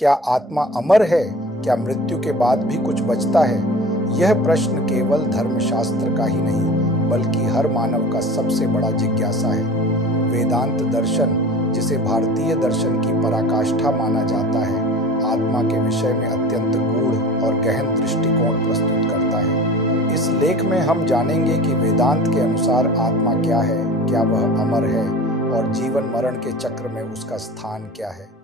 क्या आत्मा अमर है? क्या मृत्यु के बाद भी कुछ बचता है? यह प्रश्न केवल धर्मशास्त्र का ही नहीं, बल्कि हर मानव का सबसे बड़ा जिज्ञासा है। वेदांत दर्शन, जिसे भारतीय दर्शन की पराकाष्ठा माना जाता है, आत्मा के विषय में अत्यंत गूढ़ और गहन दृष्टिकोण प्रस्तुत करता है। इस लेख में हम जानेंगे कि वेदांत के अनुसार आत्मा क्या है, क्या वह अमर है और जीवन मरण के चक्र में उसका स्थान क्या है।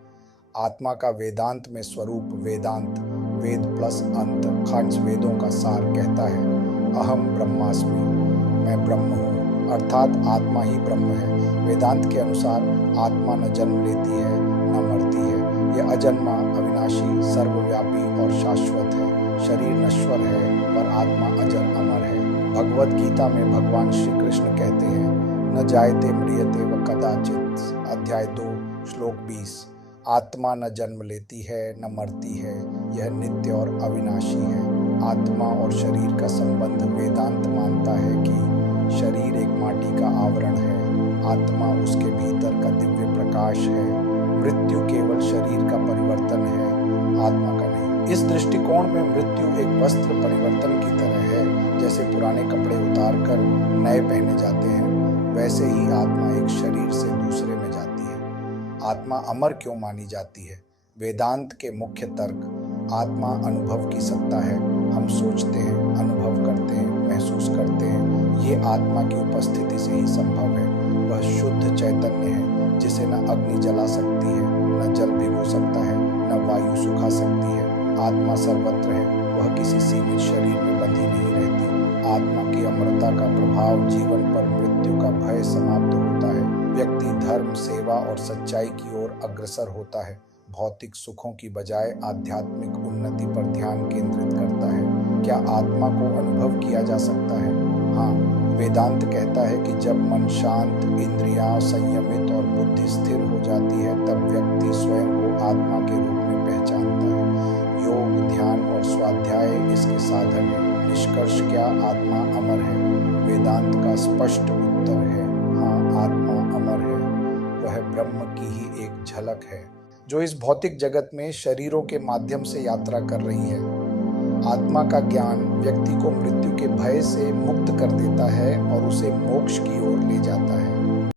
आत्मा का वेदांत में स्वरूप वेदांत, वेद प्लस अंत, खंड वेदों का सार कहता है, अहम ब्रह्मास्मि, मैं ब्रह्म हूँ, अर्थात आत्मा ही ब्रह्म है। वेदांत के अनुसार आत्मा न जन्म लेती है न मरती है, यह अजन्मा, अविनाशी, सर्वव्यापी और शाश्वत है। शरीर नश्वर है पर आत्मा अजर अमर है। भगवद गीता में भगवान श्री कृष्ण कहते हैं, न जायते म्रियते व कदाचित, अध्याय 2 श्लोक 20। आत्मा न जन्म लेती है न मरती है, यह नित्य और अविनाशी है। आत्मा और शरीर का संबंध वेदांत मानता है कि शरीर एक माटी का आवरण है, आत्मा उसके भीतर का दिव्य प्रकाश है। मृत्यु केवल शरीर का परिवर्तन है, आत्मा का नहीं। इस दृष्टिकोण में मृत्यु एक वस्त्र परिवर्तन की तरह है। जैसे पुराने कपड़े उतार कर नए पहने जाते हैं, वैसे ही आत्मा एक शरीर से दूसरे में जाती है। आत्मा अमर क्यों मानी जाती है? वेदांत के मुख्य तर्क, आत्मा अनुभव की सत्ता है। हम सोचते हैं, अनुभव करते हैं, महसूस करते हैं, ये आत्मा की उपस्थिति से ही संभव है। वह शुद्ध चैतन्य है, जिसे न अग्नि जला सकती है, न जल भिगो सकता है, न वायु सुखा सकती है। आत्मा सर्वत्र है, वह किसी सीमित शरीर में बंधी नहीं रहती। आत्मा की अमरता का प्रभाव जीवन पर मृत्यु का भय समाप्त होता है। व्यक्ति धर्म, सेवा और सच्चाई की ओर अग्रसर होता है। भौतिक सुखों की बजाय आध्यात्मिक उन्नति पर ध्यान केंद्रित करता है। क्या आत्मा को अनुभव किया जा सकता है? हाँ, वेदांत कहता है कि जब मन शांत, इंद्रियां संयमित और बुद्धि स्थिर हो जाती है, तब व्यक्ति स्वयं को आत्मा के रूप में पहचानता है। योग, ध्यान और स्वाध्याय इसके साधन है। निष्कर्ष, क्या आत्मा अमर है? वेदांत का स्पष्ट उत्तर है, हाँ, आत्मा अमर है। वह ब्रह्म की ही एक झलक है, जो इस भौतिक जगत में शरीरों के माध्यम से यात्रा कर रही है। आत्मा का ज्ञान व्यक्ति को मृत्यु के भय से मुक्त कर देता है और उसे मोक्ष की ओर ले जाता है।